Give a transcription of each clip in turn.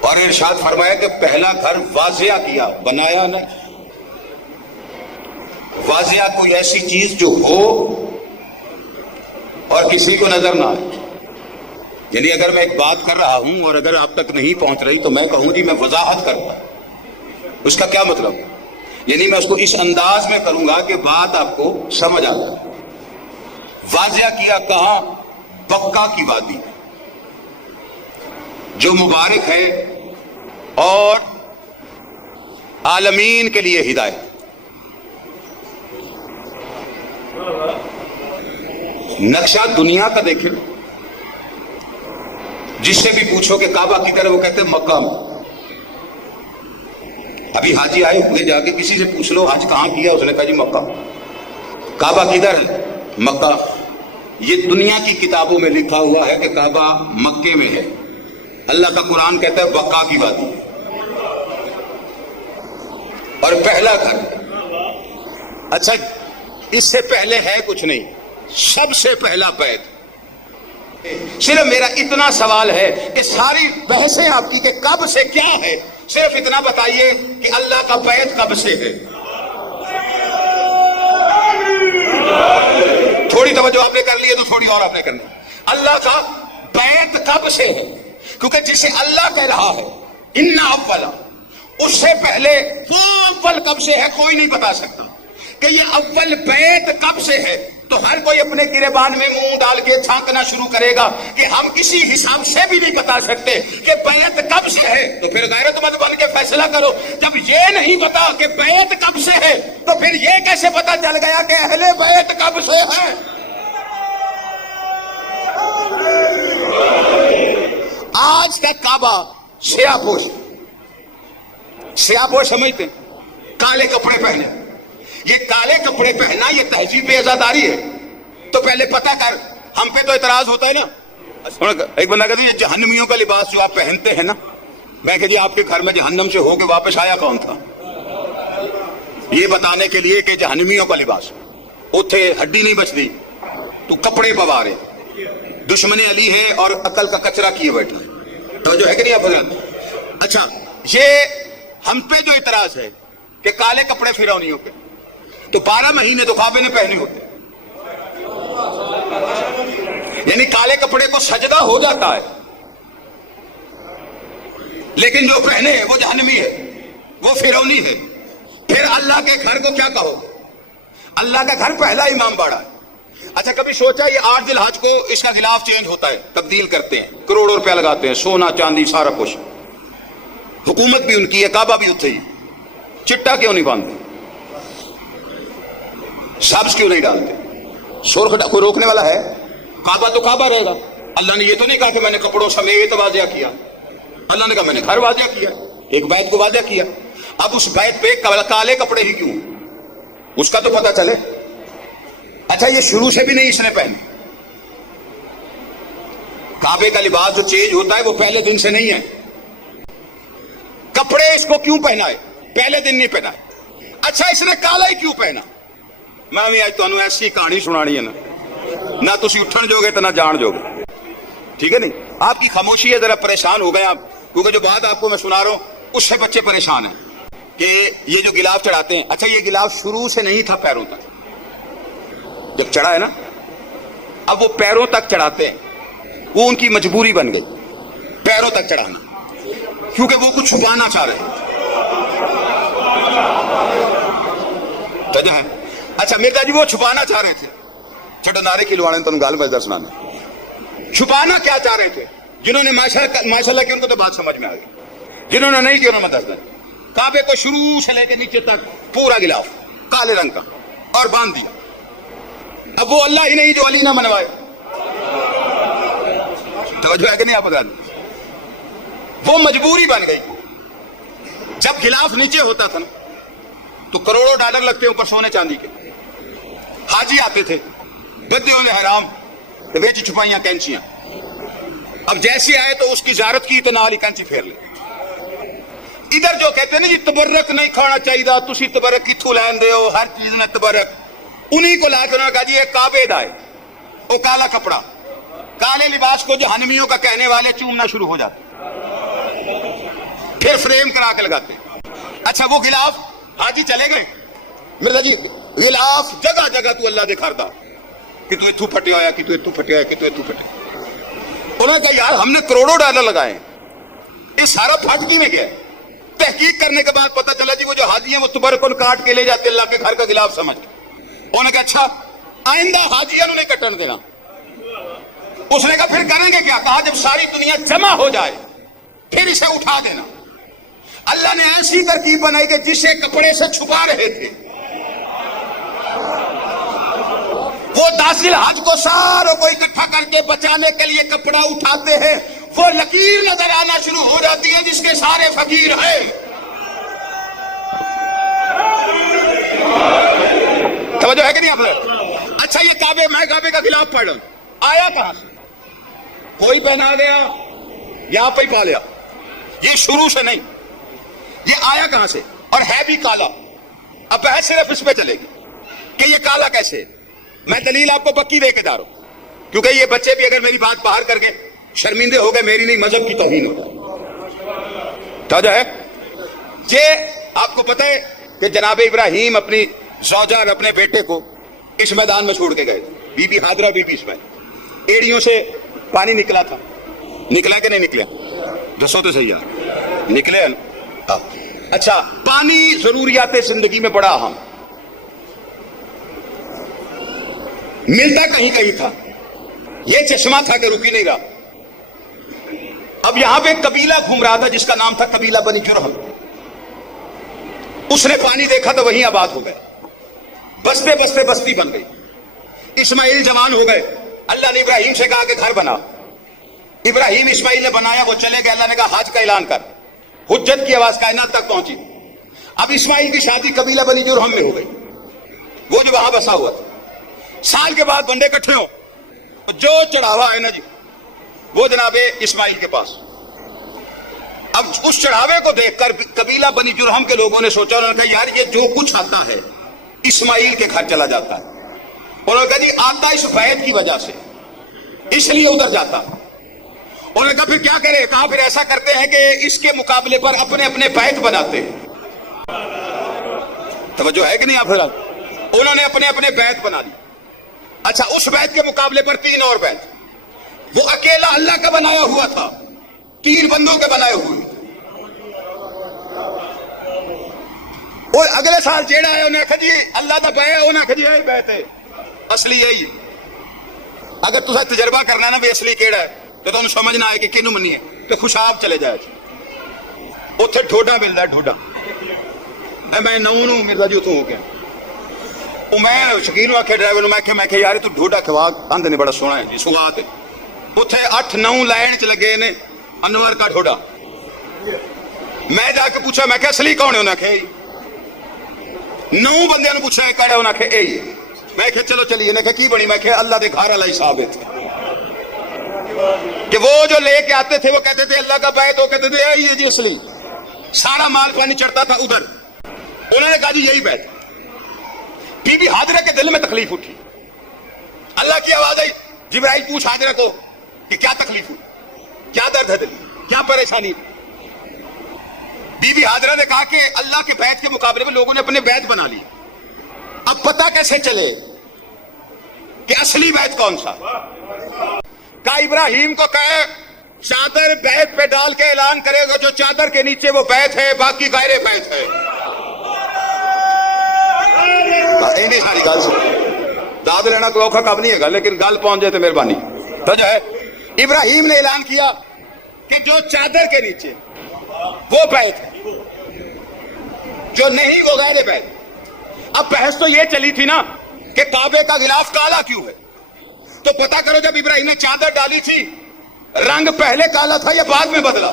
اور ارشاد فرمایا کہ پہلا گھر واضح کیا، بنایا نہیں۔ واضح کوئی ایسی چیز جو ہو اور کسی کو نظر نہ آئے۔ یعنی اگر میں ایک بات کر رہا ہوں اور اگر آپ تک نہیں پہنچ رہی تو میں کہوں جی میں وضاحت کرتا ہوں، اس کا کیا مطلب؟ یعنی میں اس کو اس انداز میں کروں گا کہ بات آپ کو سمجھ آ جائے۔ واضح کیا کہاں؟ بقا کی وادی جو مبارک ہے اور عالمین کے لیے ہدایت۔ نقشہ دنیا کا دیکھیں، جس سے بھی پوچھو کہ کعبہ کدھر ہے وہ کہتے ہیں مکہ میں۔ ابھی حاجی آئے ہوئے، جا کے کسی سے پوچھ لو حج کہاں کیا، اس نے کہا جی مکہ۔ کعبہ کدھر ہے؟ مکہ۔ یہ دنیا کی کتابوں میں لکھا ہوا ہے کہ کعبہ مکے میں ہے، اللہ کا قرآن کہتا ہے بقا کی وادی۔ اور پہلا گھر، اچھا اس سے پہلے ہے کچھ نہیں، سب سے پہلا بیت۔ صرف میرا اتنا سوال ہے کہ ساری بحثیں آپ کی کہ کب سے کیا ہے، صرف اتنا بتائیے کہ اللہ کا بیت کب سے ہے؟ تھوڑی توجہ آپ نے کر لی ہے تو تھوڑی اور آپ نے کرنی۔ اللہ کا بیت کب سے ہے؟ کیونکہ جسے اللہ کہہ رہا ہے ان اولا، اس سے پہلے وہ اول کب سے ہے کوئی نہیں بتا سکتا کہ یہ اول بیت کب سے ہے۔ تو ہر کوئی اپنے گریبان میں منہ ڈال کے چھانکنا شروع کرے گا کہ ہم کسی حساب سے بھی نہیں بتا سکتے کہ بیت کب سے ہے۔ تو پھر غیرت مند بن کے فیصلہ کرو، جب یہ نہیں پتا کہ بیت کب سے ہے تو پھر یہ کیسے پتا چل گیا کہ اہل بیت کب سے ہے؟ آج کا کعبہ سیاہ پوش، سیاہ پوش سمجھتے ہیں، کالے کپڑے پہنے۔ یہ کالے کپڑے پہننا یہ تہذیب عزاداری ہے۔ تو پہلے پتہ کر، ہم پہ تو اعتراض ہوتا ہے نا، ایک بندہ کہتا ہے یہ جہنمیوں کا لباس جو آپ پہنتے ہیں نا، میں کہ جی آپ کے گھر میں جہنم سے ہو کے واپس آیا کون تھا؟ یہ بتانے کے لیے کہ جہنمیوں کا لباس، اتھے ہڈی نہیں بچتی، تو کپڑے پوارے، دشمن علی ہے اور عقل کا کچرا کیے بیٹھے، تو جو ہے کہ نہیں آپ حضرت؟ اچھا یہ ہم پہ جو اعتراض ہے کہ کالے کپڑے فرعونیوں کے، تو 12 مہینے تو کعبے نے پہنے ہوتے، یعنی کالے کپڑے کو سجدہ ہو جاتا ہے، لیکن جو پہنے ہیں وہ جہنمی ہے، وہ فرعونی ہے۔ پھر اللہ کے گھر کو کیا کہو؟ اللہ کا گھر پہلا امام باڑا ہے۔ اچھا کبھی سوچا یہ 8 ذی الحج کو اس کا غلاف چینج ہوتا ہے، تبدیل کرتے ہیں، کروڑوں روپیہ لگاتے ہیں، سونا چاندی سارا کچھ، حکومت بھی ان کی ہے، کعبہ بھی اتھے ہی، چٹا کیوں نہیں باندھتے؟ سبز کیوں نہیں ڈالتے؟ سرخ کوئی روکنے والا ہے؟ کعبہ تو کعبہ رہے گا۔ اللہ نے یہ تو نہیں کہا کہ میں نے کپڑوں سمیت واضح کیا، اللہ نے کہا میں نے گھر واضح کیا، ایک بیت کو واضح کیا۔ اب اس بیت پہ کالے کپڑے ہی کیوں؟ اس کا تو پتہ چلے۔ اچھا یہ شروع سے بھی نہیں اس نے پہنے، کعبے کا لباس جو چینج ہوتا ہے وہ پہلے دن سے نہیں ہے۔ کپڑے اس کو کیوں پہنا ہے؟ پہلے دن نہیں پہنا ہے۔ اچھا اس نے کالا ہی کیوں پہنا؟ میں بھی آج تمہیں ایسی کہانی سنانی ہے نا، نہ تسی اٹھن جو گے تو نہ جان جو گے، ٹھیک ہے نہیں؟ آپ کی خاموشی ہے، ذرا پریشان ہو گئے آپ، کیونکہ جو بات آپ کو میں سنا رہا ہوں اس سے بچے پریشان ہیں کہ یہ جو گلاف چڑھاتے ہیں، اچھا یہ گلاف شروع سے نہیں تھا پیروں تک، جب چڑھا ہے نا اب وہ پیروں تک چڑھاتے ہیں، وہ ان کی مجبوری بن گئی پیروں تک چڑھانا، کیونکہ وہ کچھ چھپانا چاہ رہے ہیں۔ اچھا مرزا جی وہ چھپانا چاہ رہے تھے، چھوٹے نعرے کی لوانے تم گال میں سنانا، چھپانا کیا چاہ رہے تھے؟ جنہوں نے ماشاءاللہ کی ان کو تو بات سمجھ میں آ گئی، جنہوں نے نہیں کی انہوں نے دس دیں۔ کعبے کو شروع سے لے کے نیچے تک پورا غلاف کالے رنگ کا اور باندھ دیا۔ اب وہ اللہ ہی نہیں جو علی نہ منوائے، توجہ ہے کہ نہیں آپ بتا دیں؟ وہ مجبوری بن گئی۔ جب غلاف نیچے ہوتا تھا نا تو کروڑوں ڈالر لگتے اوپر سونے چاندی کے، حاجی آتے تھے بدیوں میں حرام بیچ چھپائیاں کینچیاں، اب جیسے آئے تو اس کی زیارت کی تو نال ہی کینچی پھیر لے۔ ادھر جو کہتے ہیں نا جی تبرک نہیں کھانا چاہیے، تسی تبرک کتھوں لین دے ہو، ہر چیز میں تبرک، انہی کو لا کے انہوں نے کہا جی یہ کعبے دا ہے، وہ کالا کپڑا کالے لباس کو جہنمیوں کا کہنے والے چومنا شروع ہو جاتے، پھر فریم کرا کے لگاتے. اچھا وہ غلاف حاجی چلے گئے مرزا جی، غلاف جگہ جگہ تو اللہ دکھاتا کہ تو اتھو پھٹے ہویا، کہ تو اتھو پھٹے ہویا، کہ تو اتھو پھٹے. انہوں نے کہا یار ہم نے کروڑوں ڈالر لگائے، یہ سارا پھٹکی میں گیا. تحقیق کرنے کے بعد پتا چلا جی وہ جو حاجی ہیں وہ تبرکل کاٹ کے لے جاتے اللہ کے گھر کا غلاف سمجھ کے. انہوں نے کہا اچھا آئندہ حاجیوں نے کٹن دینا. اس نے کہا پھر کریں گے کیا؟ کہا جب ساری دنیا جمع ہو جائے پھر اسے اٹھا دینا. اللہ نے ایسی ترکیب بنائی کہ جسے کپڑے سے چھپا رہے تھے وہ داخل حج کو ساروں کو اکٹھا کر کے بچانے کے لیے کپڑا اٹھاتے ہیں، وہ لکیر نظر آنا شروع ہو جاتی ہے جس کے سارے فقیر ہیں. توجہ ہے کہ نہیں آپ لوگ؟ اچھا یہ کعبے، میں کعبے کا غلاف پڑھ رہا ہوں، آیا کہاں سے؟ کوئی پہنا گیا یا آپ ہی پا لیا؟ یہ شروع سے نہیں، یہ آیا کہاں سے؟ اور ہے بھی کالا. اب بحث صرف اس پہ چلے گی کہ یہ کالا کیسے. میں دلیل آپ کو پکی دے کے جا رہا ہوں کیونکہ یہ بچے بھی اگر میری بات باہر کر گئے شرمندے ہو گئے، میری نہیں مذہب کی توہین ہو گئی. توجہ ہے؟ یہ آپ کو پتہ ہے کہ جناب ابراہیم اپنی زوجہ اور اپنے بیٹے کو اس میدان میں چھوڑ کے گئے تھے. بی بی حاضرہ بی بی اسماعیل، ایڑیوں سے پانی نکلا تھا، نکلا کہ نہیں نکلا؟ دسو تو صحیح یار، نکلے. اچھا پانی ضروریات زندگی میں بڑا اہم، ملتا کہیں کہیں تھا، یہ چشمہ تھا کہ رک ہی نہیں رہا. اب یہاں پہ ایک قبیلہ گھوم رہا تھا جس کا نام تھا قبیلہ بنی جرہم. اس نے پانی دیکھا تو وہیں آباد ہو گئے، بستے بستے بستی بن گئی. اسماعیل جوان ہو گئے، اللہ نے ابراہیم سے کہا کہ گھر بنا. ابراہیم اسماعیل نے بنایا، وہ چلے گئے. اللہ نے کہا حج کا اعلان کر. حجت کی آواز کائنات تک پہنچی. اب اسماعیل کی شادی قبیلہ بنی جرہم میں ہو گئی، وہ جو وہاں بسا ہوا تھا. سال کے بعد بندے اکٹھے ہو، جو چڑھاوا ہے نا جی وہ جناب اسماعیل کے پاس. اب اس چڑھاوے کو دیکھ کر قبیلہ بنی جرہم کے لوگوں نے سوچا، انہوں نے کہا یار یہ جو کچھ آتا ہے اسماعیل کے گھر چلا جاتا ہے. انہوں نے کہا جی آتا اس بیت کی وجہ سے، اس لیے ادھر جاتا. انہوں نے کہا پھر کیا کرے؟ کہا پھر ایسا کرتے ہیں کہ اس کے مقابلے پر اپنے اپنے بیت بناتے ہیں. توجہ ہے کہ نہیں آپ حضرات؟ انہوں نے اپنے اپنے بیت بنا لی. اچھا اس بیت کے مقابلے پر 3 اور بیت. وہ اکیلا اللہ کا بنایا ہوا تھا، 3 بندوں کے بنائے ہوئے. اور اگلے سال جیڑا ہے انہیں کہا جی اللہ دا بیت ہے، انہیں کہا جی یہی بیت ہے، اصلی یہی ہے. اگر تسا تجربہ کرنا نا بھی اصلی کیڑا ہے تو تم سمجھنا ہے کہ کنو منی ہے تو خوشاب چلے جائے. اتنے ڈھوڈا ملتا ہے، ڈھوڈا. میں نو مرزا جی اتوں ہو گیا. میں شکیل آخیا ڈرائیور میں کہ یار تو ڈھوڈا کھوا آندے نے بڑا سونا ہے جی سواد ہے. اتنے 8-9 لائن چ لگے نے انور کا ڈھوڈا. میں جا کے پوچھا میں کہ اصلی کون ہے؟ انہیں کہ 9 بندے پوچھا ہے کہڑا؟ انہیں کہ یہی. میں کہ چلو چلیے. انہیں کہ کی بنی؟ میں کہ اللہ دے گھر والا ہی ثابت کہ وہ جو لے کے آتے تھے وہ کہتے تھے اللہ کا بیت، وہ کہتے تھے یہی ہے جی اصلی. سارا مال پانی چڑھتا تھا ادھر. انہوں نے کہا جی یہی بیت. بی بی حاضرہ کے دل میں تکلیف اٹھی. اللہ کی آواز آئی، جبرائیل پوچھ حاضرہ کو کہ کیا تکلیف ہوئی، کیا درد ہے دل، کیا پریشانی. بی بی حاضرہ نے کہا کہ اللہ کے بیت کے مقابلے میں لوگوں نے اپنے بیت بنا لی. اب پتہ کیسے چلے کہ اصلی بیت کون سا؟ کہا ابراہیم کو کہے چادر بیت پہ ڈال کے اعلان کرے گا جو چادر کے نیچے وہ بیت ہے، باقی غیر بیت ہے. ساری گل داد لینا کوئی اوکھا کام نہیں ہے گا، لیکن گل پہنچ جائے تو مہربانی. تو جو ہے ابراہیم نے اعلان کیا کہ جو چادر کے نیچے وہ بیت ہے، جو نہیں وہ غیر بیت. اب بحث تو یہ چلی تھی نا کہ کعبے کا غلاف کالا کیوں ہے. تو پتا کرو جب ابراہیم نے چادر ڈالی تھی رنگ پہلے کالا تھا یا بعد میں بدلا؟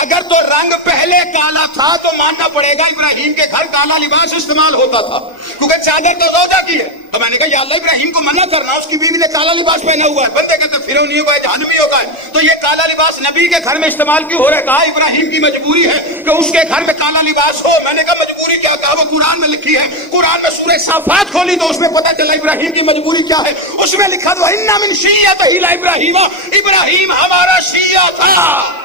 اگر تو رنگ پہلے کالا تھا تو ماننا پڑے گا ابراہیم کے گھر کالا لباس استعمال ہوتا تھا کیونکہ چادر تو زوجہ کی ہے. تو میں نے کہا یا اللہ ابراہیم کو منع کرنا، اس کی بیوی نے کالا لباس پہنا ہوا ہے. بندے کہتے فرعونی ہوگا ہے، جہنمی ہوگا ہے. تو تو یہ کالا لباس نبی کے گھر میں استعمال کیوں ہو رہا ہے؟ کہا ابراہیم کی مجبوری ہے کہ اس کے گھر میں کالا لباس ہو. میں نے کہا مجبوری کیا؟ کہا وہ قرآن میں لکھی ہے. قرآن میں سورہ صافات کھولی تو اس میں پتہ چلا ابراہیم کی مجبوری کیا ہے. اس میں لکھا تو اِنَّ مِن شِیعَتِهِ لَإِبْرَاہِیمَ، ابراہیم ہمارا شیعہ تھا.